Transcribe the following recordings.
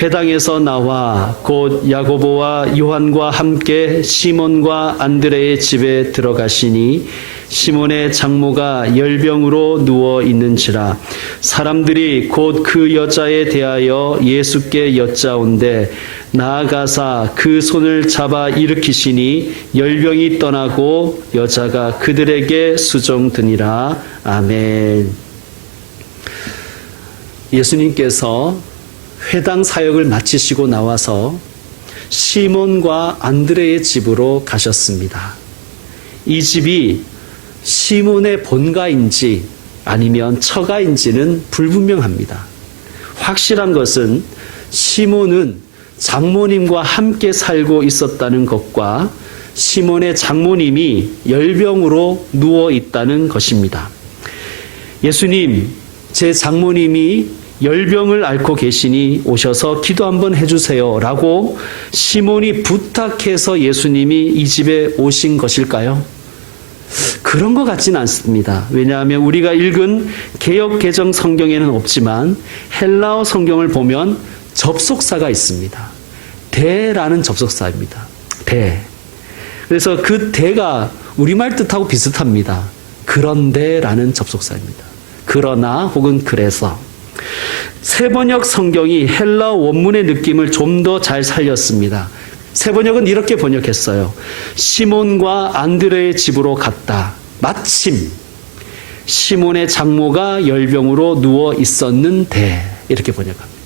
회당에서 나와 곧 야고보와 요한과 함께 시몬과 안드레의 집에 들어가시니 시몬의 장모가 열병으로 누워 있는지라. 사람들이 곧 그 여자에 대하여 예수께 여짜온대 나아가사 그 손을 잡아 일으키시니 열병이 떠나고 여자가 그들에게 수종드니라. 아멘. 예수님께서 회당 사역을 마치시고 나와서 시몬과 안드레의 집으로 가셨습니다. 이 집이 시몬의 본가인지 아니면 처가인지는 불분명합니다. 확실한 것은 시몬은 장모님과 함께 살고 있었다는 것과 시몬의 장모님이 열병으로 누워 있다는 것입니다. 예수님, 제 장모님이 열병을 앓고 계시니 오셔서 기도 한번 해주세요 라고 시몬이 부탁해서 예수님이 이 집에 오신 것일까요? 그런 것 같지는 않습니다. 왜냐하면 우리가 읽은 개역 개정 성경에는 없지만 헬라어 성경을 보면 접속사가 있습니다. 대라는 접속사입니다. 대. 그래서 그 대가 우리말 뜻하고 비슷합니다. 그런데라는 접속사입니다. 그러나 혹은 그래서. 세번역 성경이 헬라어 원문의 느낌을 좀 더 잘 살렸습니다. 세번역은 이렇게 번역했어요. 시몬과 안드레의 집으로 갔다. 마침 시몬의 장모가 열병으로 누워 있었는데 이렇게 번역합니다.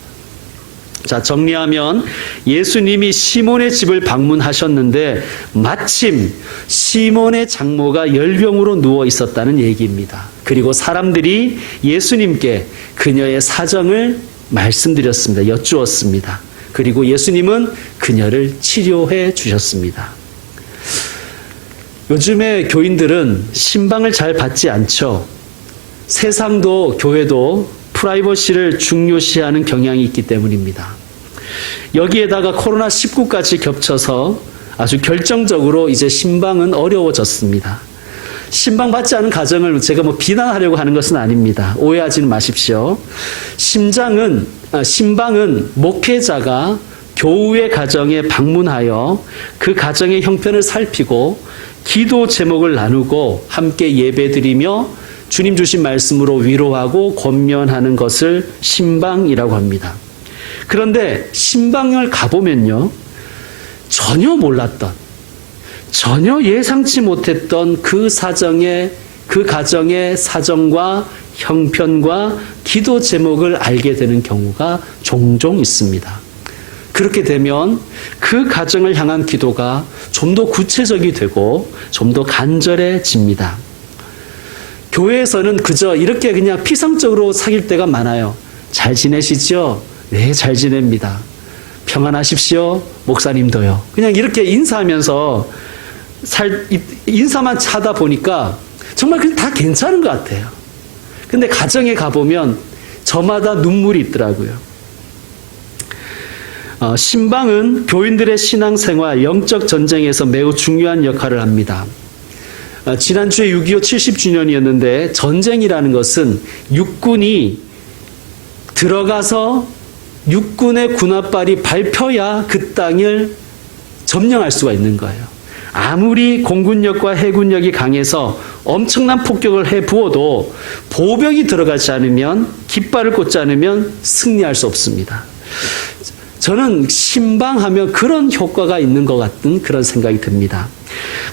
자, 정리하면 예수님이 시몬의 집을 방문하셨는데 마침 시몬의 장모가 열병으로 누워 있었다는 얘기입니다. 그리고 사람들이 예수님께 그녀의 사정을 말씀드렸습니다. 여쭈었습니다. 그리고 예수님은 그녀를 치료해 주셨습니다. 요즘에 교인들은 신방을 잘 받지 않죠. 세상도 교회도 프라이버시를 중요시하는 경향이 있기 때문입니다. 여기에다가 코로나19까지 겹쳐서 아주 결정적으로 이제 신방은 어려워졌습니다. 신방 받지 않은 가정을 제가 비난하려고 하는 것은 아닙니다. 오해하지는 마십시오. 신방은 목회자가 교우의 가정에 방문하여 그 가정의 형편을 살피고 기도 제목을 나누고 함께 예배드리며 주님 주신 말씀으로 위로하고 권면하는 것을 신방이라고 합니다. 그런데 신방을 가보면요, 전혀 몰랐던, 전혀 예상치 못했던 그 가정의 사정과 형편과 기도 제목을 알게 되는 경우가 종종 있습니다. 그렇게 되면 그 가정을 향한 기도가 좀 더 구체적이 되고 좀 더 간절해집니다. 교회에서는 그저 이렇게 그냥 피상적으로 사귈 때가 많아요. 잘 지내시죠? 네, 잘 지냅니다. 평안하십시오? 목사님도요. 그냥 이렇게 인사하면서 인사만 하다 보니까 정말 그냥 다 괜찮은 것 같아요. 근데 가정에 가보면 저마다 눈물이 있더라고요. 신방은 교인들의 신앙생활, 영적 전쟁에서 매우 중요한 역할을 합니다. 지난주에 6.25 70주년이었는데 전쟁이라는 것은 육군이 들어가서 육군의 군홧발이 밟혀야 그 땅을 점령할 수가 있는 거예요. 아무리 공군력과 해군력이 강해서 엄청난 폭격을 해부어도 보병이 들어가지 않으면, 깃발을 꽂지 않으면 승리할 수 없습니다. 저는 신방하면 그런 효과가 있는 것 같은 그런 생각이 듭니다.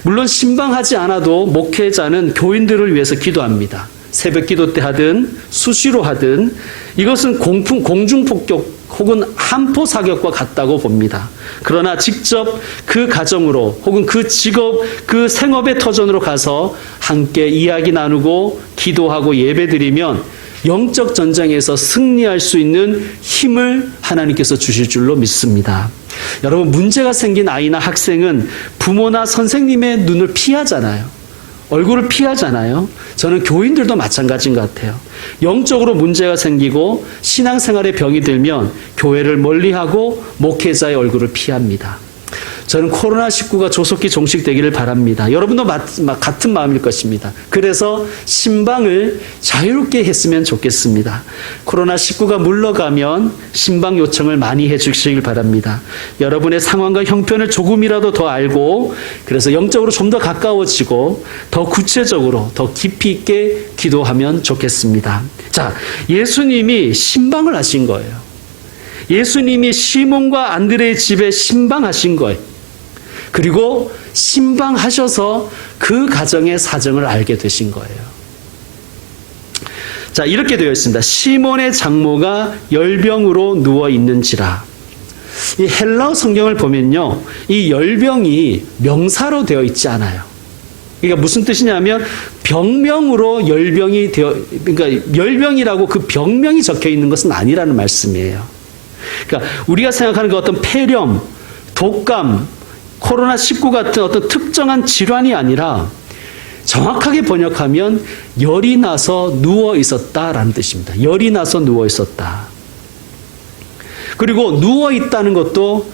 물론 신방하지 않아도 목회자는 교인들을 위해서 기도합니다. 새벽 기도 때 하든 수시로 하든 이것은 공중폭격 혹은 함포 사격과 같다고 봅니다. 그러나 직접 그 가정으로 혹은 그 직업, 그 생업의 터전으로 가서 함께 이야기 나누고 기도하고 예배드리면 영적 전쟁에서 승리할 수 있는 힘을 하나님께서 주실 줄로 믿습니다. 여러분, 문제가 생긴 아이나 학생은 부모나 선생님의 눈을 피하잖아요. 얼굴을 피하잖아요. 저는 교인들도 마찬가지인 것 같아요. 영적으로 문제가 생기고 신앙생활에 병이 들면 교회를 멀리하고 목회자의 얼굴을 피합니다. 저는 코로나19가 조속히 종식되기를 바랍니다. 여러분도 같은 마음일 것입니다. 그래서 신방을 자유롭게 했으면 좋겠습니다. 코로나19가 물러가면 신방 요청을 많이 해주시길 바랍니다. 여러분의 상황과 형편을 조금이라도 더 알고 그래서 영적으로 좀 더 가까워지고 더 구체적으로 더 깊이 있게 기도하면 좋겠습니다. 자, 예수님이 신방을 하신 거예요. 예수님이 시몬과 안드레의 집에 신방하신 거예요. 그리고 신방하셔서 그 가정의 사정을 알게 되신 거예요. 자, 이렇게 되어 있습니다. 시몬의 장모가 열병으로 누워 있는지라. 이 헬라어 성경을 보면요, 이 열병이 명사로 되어 있지 않아요. 그러니까 무슨 뜻이냐면 병명으로 열병이 그러니까 열병이라고 그 병명이 적혀 있는 것은 아니라는 말씀이에요. 그러니까 우리가 생각하는 그 어떤 폐렴, 독감, 코로나19 같은 어떤 특정한 질환이 아니라 정확하게 번역하면 열이 나서 누워 있었다라는 뜻입니다. 열이 나서 누워 있었다. 그리고 누워 있다는 것도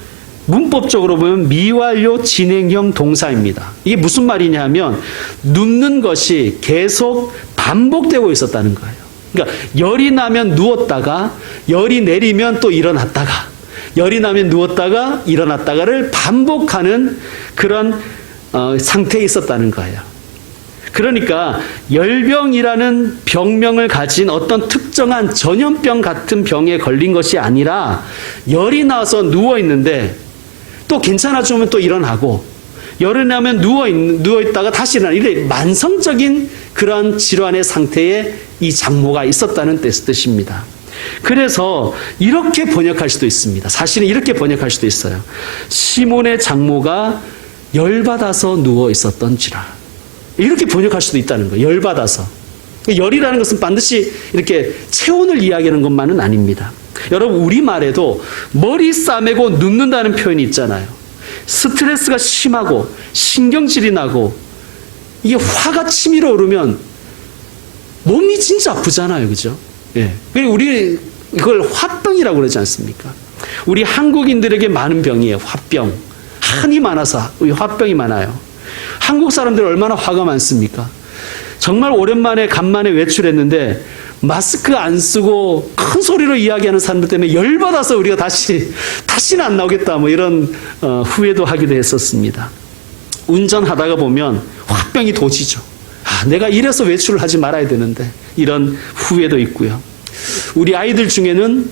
문법적으로 보면 미완료 진행형 동사입니다. 이게 무슨 말이냐 하면 눕는 것이 계속 반복되고 있었다는 거예요. 그러니까 열이 나면 누웠다가 열이 내리면 또 일어났다가 열이 나면 누웠다가 일어났다가를 반복하는 그런 상태에 있었다는 거예요. 그러니까 열병이라는 병명을 가진 어떤 특정한 전염병 같은 병에 걸린 것이 아니라 열이 나서 누워 있는데 또 괜찮아지면 또 일어나고 열이 나면 누워 있다가 다시 일어나 이래 만성적인 그런 질환의 상태에 이 장모가 있었다는 뜻입니다. 그래서 이렇게 번역할 수도 있습니다. 사실은 이렇게 번역할 수도 있어요. 시몬의 장모가 열받아서 누워 있었던지라. 이렇게 번역할 수도 있다는 거예요. 열받아서. 열이라는 것은 반드시 이렇게 체온을 이야기하는 것만은 아닙니다. 여러분, 우리말에도 머리 싸매고 눕는다는 표현이 있잖아요. 스트레스가 심하고 신경질이 나고 이게 화가 치밀어 오르면 몸이 진짜 아프잖아요. 그죠? 예. 우리 이걸 화병이라고 그러지 않습니까? 우리 한국인들에게 많은 병이에요. 화병. 한이 많아서 화병이 많아요. 한국 사람들 얼마나 화가 많습니까? 정말 오랜만에 간만에 외출했는데 마스크 안 쓰고 큰 소리로 이야기하는 사람들 때문에 열받아서 우리가 다시는 안 나오겠다 뭐 이런 후회도 하기도 했었습니다. 운전하다가 보면 화병이 도지죠. 내가 이래서 외출을 하지 말아야 되는데 이런 후회도 있고요. 우리 아이들 중에는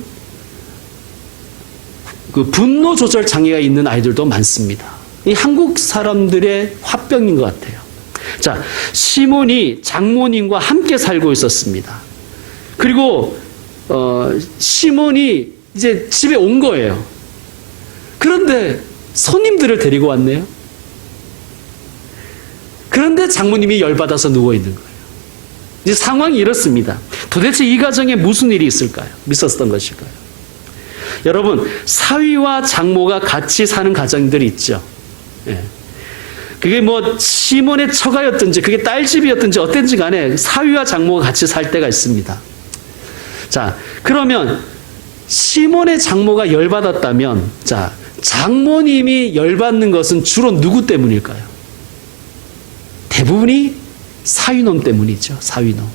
그 분노 조절 장애가 있는 아이들도 많습니다. 이 한국 사람들의 화병인 것 같아요. 자, 시몬이 장모님과 함께 살고 있었습니다. 그리고 시몬이 이제 집에 온 거예요. 그런데 손님들을 데리고 왔네요. 그런데 장모님이 열받아서 누워 있는 거예요. 이제 상황이 이렇습니다. 도대체 이 가정에 무슨 일이 있었던 것일까요? 여러분, 사위와 장모가 같이 사는 가정들이 있죠. 예. 그게 뭐 시몬의 처가였든지 그게 딸집이었든지 어땠든지 간에 사위와 장모가 같이 살 때가 있습니다. 자, 그러면 시몬의 장모가 열받았다면 자, 장모님이 열받는 것은 주로 누구 때문일까요? 대부분이 사위놈 때문이죠. 사위놈.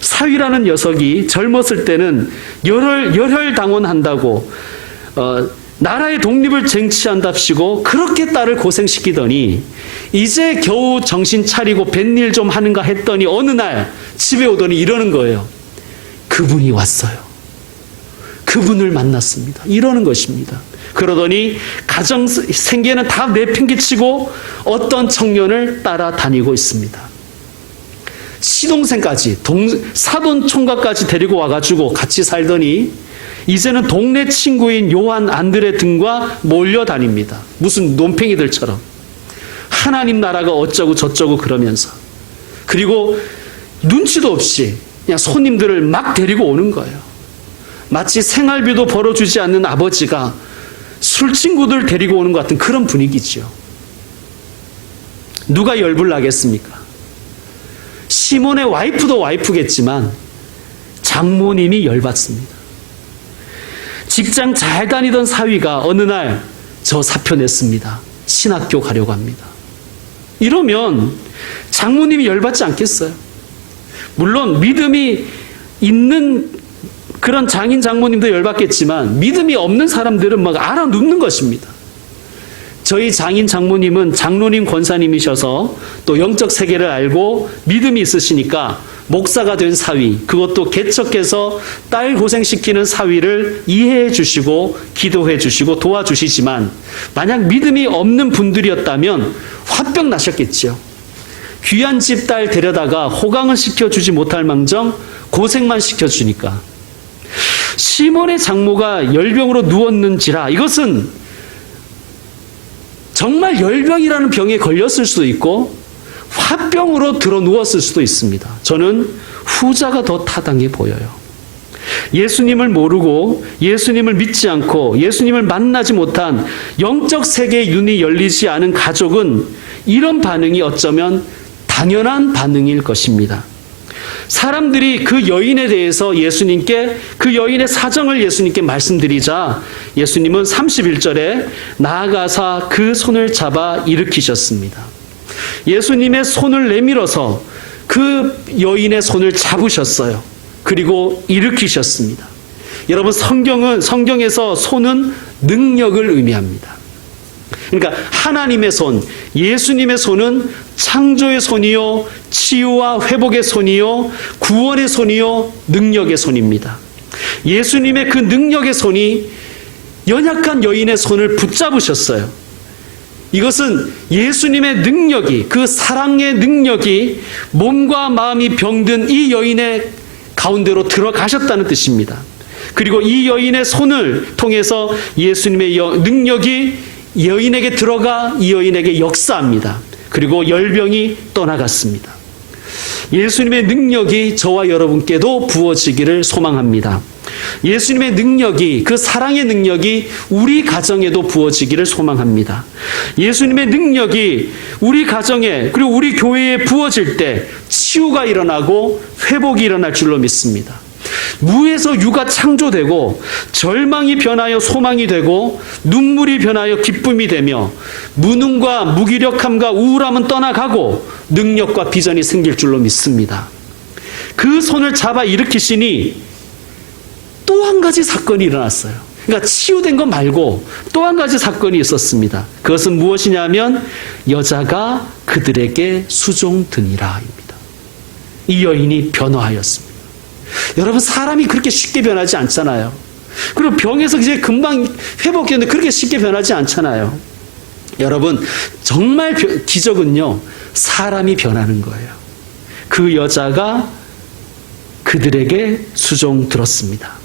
사위라는 녀석이 젊었을 때는 열혈당원한다고 나라의 독립을 쟁취한답시고 그렇게 딸을 고생시키더니 이제 겨우 정신 차리고 뱃일 좀 하는가 했더니 어느 날 집에 오더니 이러는 거예요. 그분이 왔어요. 그분을 만났습니다. 이러는 것입니다. 그러더니 가정 생계는 다 내팽개치고 어떤 청년을 따라다니고 있습니다. 시동생까지 사돈 총각까지 데리고 와가지고 같이 살더니 이제는 동네 친구인 요한 안드레 등과 몰려다닙니다. 무슨 논팽이들처럼. 하나님 나라가 어쩌고 저쩌고 그러면서. 그리고 눈치도 없이 그냥 손님들을 막 데리고 오는 거예요. 마치 생활비도 벌어주지 않는 아버지가 술 친구들 데리고 오는 것 같은 그런 분위기죠. 누가 열불 나겠습니까? 시몬의 와이프도 와이프겠지만 장모님이 열받습니다. 직장 잘 다니던 사위가 어느 날 저 사표 냈습니다. 신학교 가려고 합니다. 이러면 장모님이 열받지 않겠어요? 물론 믿음이 있는 그런 장인 장모님도 열받겠지만 믿음이 없는 사람들은 막 알아눕는 것입니다. 저희 장인 장모님은 장로님 권사님이셔서 또 영적 세계를 알고 믿음이 있으시니까 목사가 된 사위, 그것도 개척해서 딸 고생시키는 사위를 이해해 주시고 기도해 주시고 도와주시지만 만약 믿음이 없는 분들이었다면 화병 나셨겠죠. 귀한 집 딸 데려다가 호강을 시켜주지 못할 망정 고생만 시켜주니까. 시몬의 장모가 열병으로 누웠는지라 이것은 정말 열병이라는 병에 걸렸을 수도 있고 화병으로 들어 누웠을 수도 있습니다. 저는 후자가 더 타당해 보여요. 예수님을 모르고 예수님을 믿지 않고 예수님을 만나지 못한 영적 세계의 눈이 열리지 않은 가족은 이런 반응이 어쩌면 당연한 반응일 것입니다. 사람들이 그 여인에 대해서 예수님께 그 여인의 사정을 예수님께 말씀드리자 예수님은 31절에 나아가사 그 손을 잡아 일으키셨습니다. 예수님의 손을 내밀어서 그 여인의 손을 잡으셨어요. 그리고 일으키셨습니다. 여러분 성경에서 손은 능력을 의미합니다. 그러니까 하나님의 손, 예수님의 손은 창조의 손이요, 치유와 회복의 손이요, 구원의 손이요, 능력의 손입니다. 예수님의 그 능력의 손이 연약한 여인의 손을 붙잡으셨어요. 이것은 예수님의 능력이, 그 사랑의 능력이 몸과 마음이 병든 이 여인의 가운데로 들어가셨다는 뜻입니다. 그리고 이 여인의 손을 통해서 예수님의 능력이 여인에게 들어가 이 여인에게 역사합니다. 그리고 열병이 떠나갔습니다. 예수님의 능력이 저와 여러분께도 부어지기를 소망합니다. 예수님의 능력이, 그 사랑의 능력이 우리 가정에도 부어지기를 소망합니다. 예수님의 능력이 우리 가정에 그리고 우리 교회에 부어질 때 치유가 일어나고 회복이 일어날 줄로 믿습니다. 무에서 유가 창조되고 절망이 변하여 소망이 되고 눈물이 변하여 기쁨이 되며 무능과 무기력함과 우울함은 떠나가고 능력과 비전이 생길 줄로 믿습니다. 그 손을 잡아 일으키시니 또 한 가지 사건이 일어났어요. 그러니까 치유된 것 말고 또 한 가지 사건이 있었습니다. 그것은 무엇이냐면 여자가 그들에게 수종드니라입니다. 이 여인이 변화하였습니다. 여러분 사람이 그렇게 쉽게 변하지 않잖아요. 그리고 병에서 이제 금방 회복했는데 그렇게 쉽게 변하지 않잖아요. 여러분 정말 기적은요 사람이 변하는 거예요. 그 여자가 그들에게 수종 들었습니다.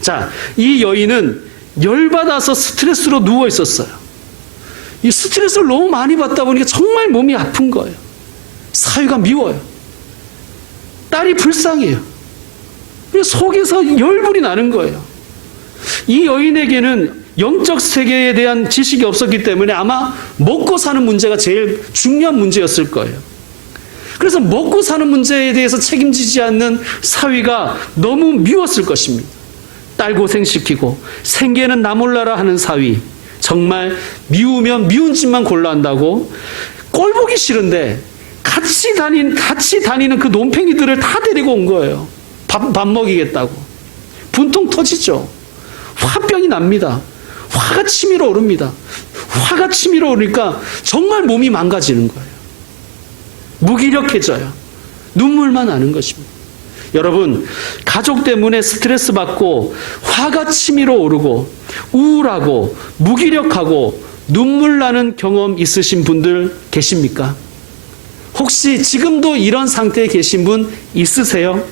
자, 이 여인은 열받아서 스트레스로 누워 있었어요. 이 스트레스를 너무 많이 받다 보니까 정말 몸이 아픈 거예요. 사위가 미워요. 딸이 불쌍해요. 속에서 열불이 나는 거예요. 이 여인에게는 영적 세계에 대한 지식이 없었기 때문에 아마 먹고 사는 문제가 제일 중요한 문제였을 거예요. 그래서 먹고 사는 문제에 대해서 책임지지 않는 사위가 너무 미웠을 것입니다. 딸 고생시키고 생계는 나 몰라라 하는 사위, 정말 미우면 미운 짓만 골라 한다고 꼴 보기 싫은데 같이 다니는 그 논팽이들을 다 데리고 온 거예요. 밥 먹이겠다고. 분통 터지죠. 화병이 납니다. 화가 치밀어 오릅니다. 화가 치밀어 오르니까 정말 몸이 망가지는 거예요. 무기력해져요. 눈물만 나는 것입니다. 여러분, 가족 때문에 스트레스 받고 화가 치밀어 오르고 우울하고 무기력하고 눈물 나는 경험 있으신 분들 계십니까? 혹시 지금도 이런 상태에 계신 분 있으세요?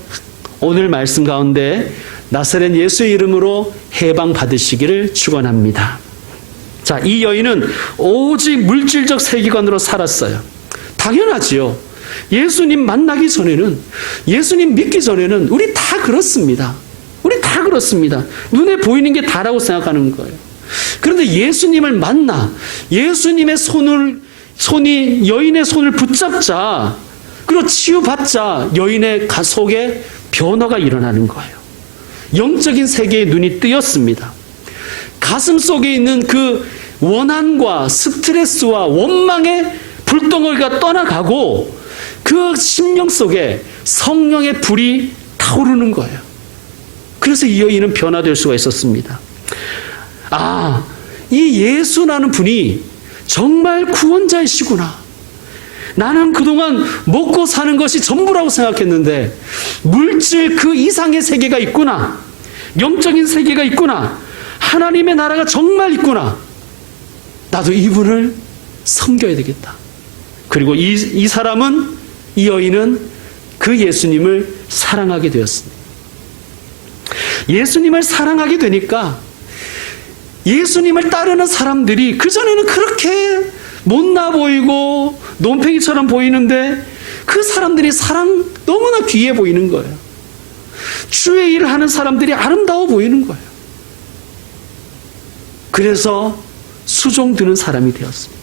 오늘 말씀 가운데 나사렛 예수의 이름으로 해방 받으시기를 축원합니다. 자, 이 여인은 오직 물질적 세계관으로 살았어요. 당연하지요. 예수님 만나기 전에는, 예수님 믿기 전에는 우리 다 그렇습니다. 우리 다 그렇습니다. 눈에 보이는 게 다라고 생각하는 거예요. 그런데 예수님을 만나 예수님의 손이 여인의 손을 붙잡자, 그리고 치유받자 여인의 속에 변화가 일어나는 거예요. 영적인 세계의 눈이 뜨였습니다. 가슴 속에 있는 그 원한과 스트레스와 원망의 불덩어리가 떠나가고 그 심령 속에 성령의 불이 타오르는 거예요. 그래서 이 여인은 변화될 수가 있었습니다. 이 예수라는 분이 정말 구원자이시구나. 나는 그동안 먹고 사는 것이 전부라고 생각했는데 물질 그 이상의 세계가 있구나. 영적인 세계가 있구나. 하나님의 나라가 정말 있구나. 나도 이분을 섬겨야 되겠다. 그리고 이 사람은, 이 여인은 그 예수님을 사랑하게 되었습니다. 예수님을 사랑하게 되니까 예수님을 따르는 사람들이 그전에는 그렇게 못나 보이고 논팽이처럼 보이는데 그 사람들이 너무나 귀해 보이는 거예요. 주의 일을 하는 사람들이 아름다워 보이는 거예요. 그래서 수종드는 사람이 되었습니다.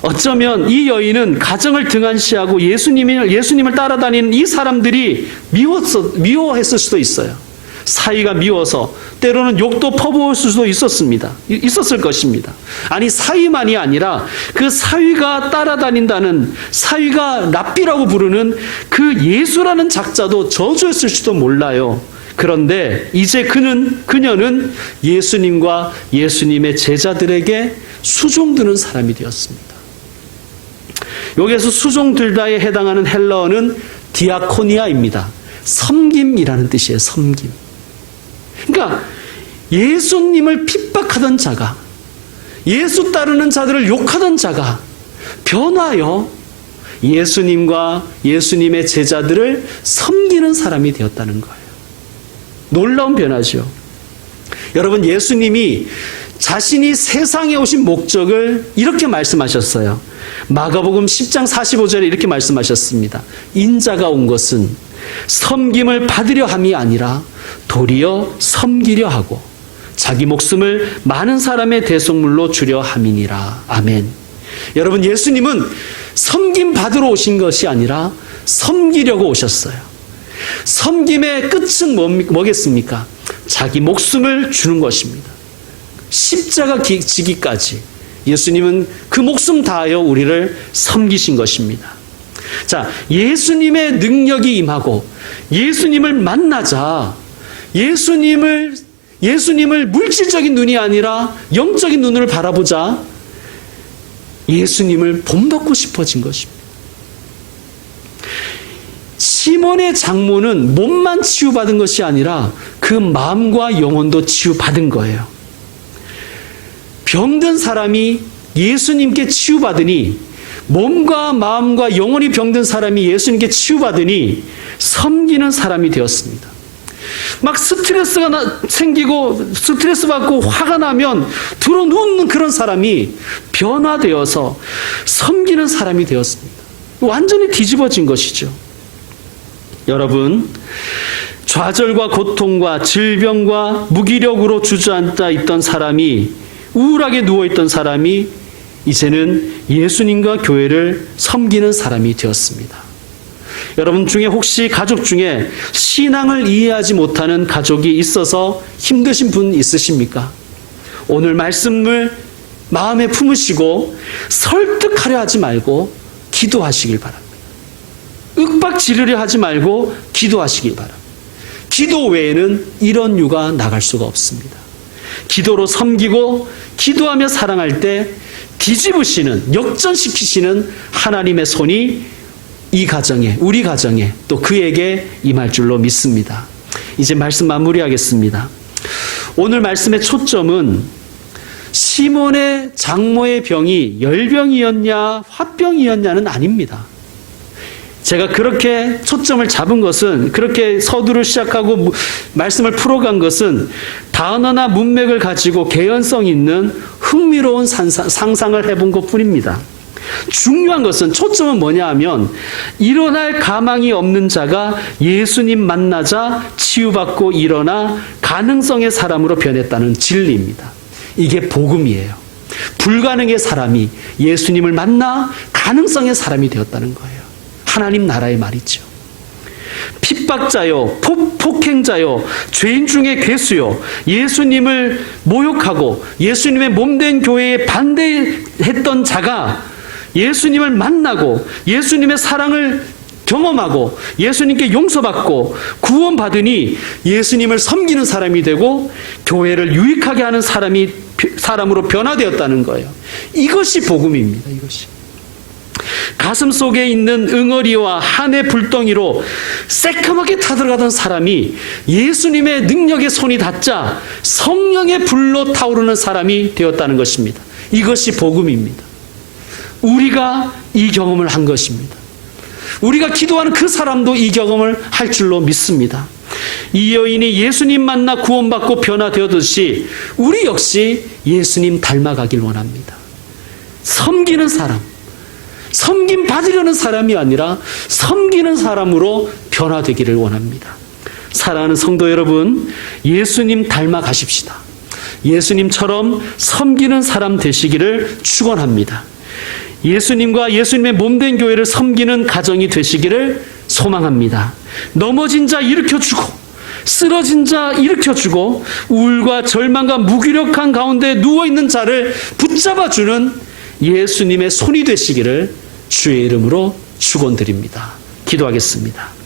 어쩌면 이 여인은 가정을 등한시하고 예수님을 따라다니는 이 사람들이 미워했을 수도 있어요. 사위가 미워서 때로는 욕도 퍼부을 수도 있었을 것입니다. 아니, 사위만이 아니라 그 사위가 따라다닌다는, 사위가 랍비라고 부르는 그 예수라는 작자도 저주했을지도 몰라요. 그런데 이제 그녀는 예수님과 예수님의 제자들에게 수종드는 사람이 되었습니다. 여기에서 수종들다에 해당하는 헬라어는 디아코니아입니다. 섬김이라는 뜻이에요. 섬김. 그러니까 예수님을 핍박하던 자가, 예수 따르는 자들을 욕하던 자가 변하여 예수님과 예수님의 제자들을 섬기는 사람이 되었다는 거예요. 놀라운 변화죠. 여러분, 예수님이 자신이 세상에 오신 목적을 이렇게 말씀하셨어요. 마가복음 10장 45절에 이렇게 말씀하셨습니다. 인자가 온 것은 섬김을 받으려 함이 아니라 도리어 섬기려 하고 자기 목숨을 많은 사람의 대속물로 주려 함이니라. 아멘. 여러분, 예수님은 섬김 받으러 오신 것이 아니라 섬기려고 오셨어요. 섬김의 끝은 뭐겠습니까? 자기 목숨을 주는 것입니다. 십자가 지기까지 예수님은 그 목숨 다하여 우리를 섬기신 것입니다. 자, 예수님의 능력이 임하고 예수님을 만나자 예수님을 물질적인 눈이 아니라 영적인 눈으로 바라보자 예수님을 본받고 싶어진 것입니다. 시몬의 장모는 몸만 치유받은 것이 아니라 그 마음과 영혼도 치유받은 거예요. 병든 사람이 예수님께 치유받으니, 몸과 마음과 영혼이 병든 사람이 예수님께 치유받으니 섬기는 사람이 되었습니다. 막 스트레스가 생기고 스트레스 받고 화가 나면 들어눕는 그런 사람이 변화되어서 섬기는 사람이 되었습니다. 완전히 뒤집어진 것이죠. 여러분, 좌절과 고통과 질병과 무기력으로 주저앉아 있던 사람이, 우울하게 누워있던 사람이 이제는 예수님과 교회를 섬기는 사람이 되었습니다. 여러분 중에 혹시 가족 중에 신앙을 이해하지 못하는 가족이 있어서 힘드신 분 있으십니까? 오늘 말씀을 마음에 품으시고 설득하려 하지 말고 기도하시길 바랍니다. 윽박 지르려 하지 말고 기도하시길 바랍니다. 기도 외에는 이런 유가 나갈 수가 없습니다. 기도로 섬기고 기도하며 사랑할 때 뒤집으시는, 역전시키시는 하나님의 손이 이 가정에, 우리 가정에 또 그에게 임할 줄로 믿습니다. 이제 말씀 마무리하겠습니다. 오늘 말씀의 초점은 시몬의 장모의 병이 열병이었냐 화병이었냐는 아닙니다. 제가 그렇게 초점을 잡은 것은, 그렇게 서두를 시작하고 말씀을 풀어간 것은 단어나 문맥을 가지고 개연성 있는 흥미로운 상상을 해본 것뿐입니다. 중요한 것은, 초점은 뭐냐 하면 일어날 가망이 없는 자가 예수님 만나자 치유받고 일어나 가능성의 사람으로 변했다는 진리입니다. 이게 복음이에요. 불가능의 사람이 예수님을 만나 가능성의 사람이 되었다는 거예요. 하나님 나라의 말이죠. 핍박자요, 폭행자요, 죄인 중에 괴수요, 예수님을 모욕하고 예수님의 몸된 교회에 반대했던 자가 예수님을 만나고 예수님의 사랑을 경험하고 예수님께 용서받고 구원받으니 예수님을 섬기는 사람이 되고 교회를 유익하게 하는 사람으로 변화되었다는 거예요. 이것이 복음입니다. 이것이. 가슴 속에 있는 응어리와 한의 불덩이로 새까맣게 타들어가던 사람이 예수님의 능력의 손이 닿자 성령의 불로 타오르는 사람이 되었다는 것입니다. 이것이 복음입니다. 우리가 이 경험을 한 것입니다. 우리가 기도하는 그 사람도 이 경험을 할 줄로 믿습니다. 이 여인이 예수님 만나 구원받고 변화되었듯이 우리 역시 예수님 닮아가길 원합니다. 섬기는 사람, 섬김 받으려는 사람이 아니라 섬기는 사람으로 변화되기를 원합니다. 사랑하는 성도 여러분, 예수님 닮아가십시다. 예수님처럼 섬기는 사람 되시기를 축원합니다. 예수님과 예수님의 몸된 교회를 섬기는 가정이 되시기를 소망합니다. 넘어진 자 일으켜주고 쓰러진 자 일으켜주고 우울과 절망과 무기력한 가운데 누워있는 자를 붙잡아주는 예수님의 손이 되시기를 주의 이름으로 축원드립니다. 기도하겠습니다.